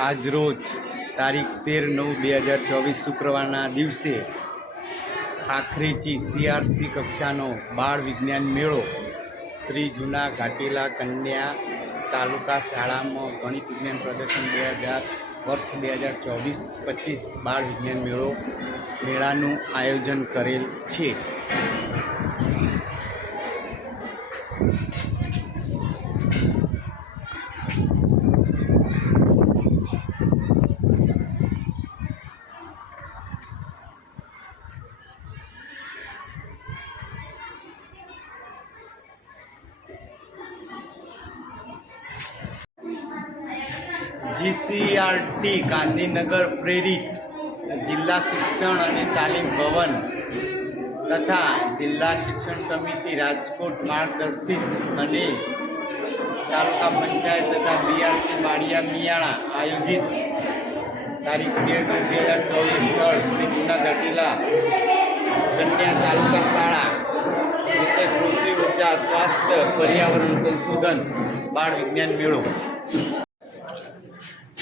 આજરોજ તારીખ તેર નવ બે હજાર ચોવીસ શુક્રવારના દિવસે ખાખરીચી સીઆરસી કક્ષાનો બાળ વિજ્ઞાન મેળો શ્રી જૂના ઘાટીલા કન્યા તાલુકા શાળામાં ગણિત વિજ્ઞાન પ્રદર્શન બે હજાર વર્ષ બે હજાર ચોવીસ પચીસ બાળ વિજ્ઞાન મેળો મેળાનું આયોજન કરેલ છે. જીસીઆરટી ગાંધીનગર પ્રેરિત જિલ્લા શિક્ષણ અને તાલીમ ભવન તથા જિલ્લા શિક્ષણ સમિતિ રાજકોટ માર્ગદર્શિત અને તાલુકા પંચાયત તથા બીઆરસી માળિયા મિયાણા આયોજિત તારીખ તેર નવ બે હજાર ચોવીસ સ્થળ શ્રી જૂના ઘટીલા કન્યા તાલુકા શાળા વિષય કૃષિ, ઊર્જા, સ્વાસ્થ્ય, પર્યાવરણ સંશોધન, બાળ વિજ્ઞાન મેળો.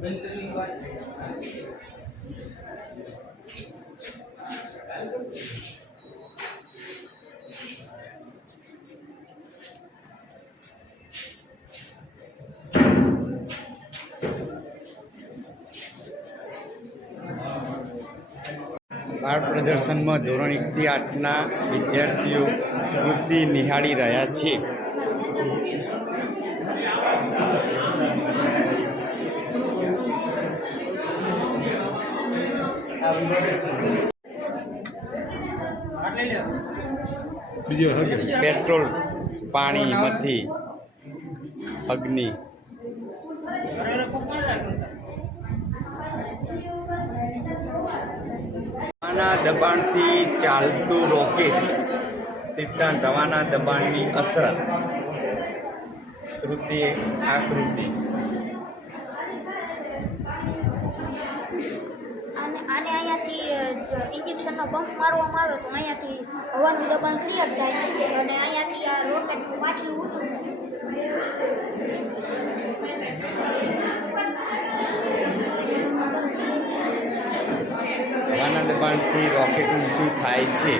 Mentally, બાળ પ્રદર્શનમાં ધોરણ એકથી આઠના વિદ્યાર્થીઓ કૃતિ નિહાળી રહ્યા છે. પેટ્રોલ પાણીમાંથી અગ્નિ. હવાના દબાણથી ચાલતું રોકેટ સિદ્ધાંત હવાના દબાણની અસર. શ્રુતિ આકૃતિ આને અહીંયાથી ઇન્જેક્શનનો પંપ મારવામાં આવે તો અહીંયાથી હવાનું દબાણ ક્લિયર થાય. અને અહીંયાથી આ રોકેટનું પાછલું ઊંચું થાય. હવાના દબાણથી રોકેટ ઊંચું થાય છે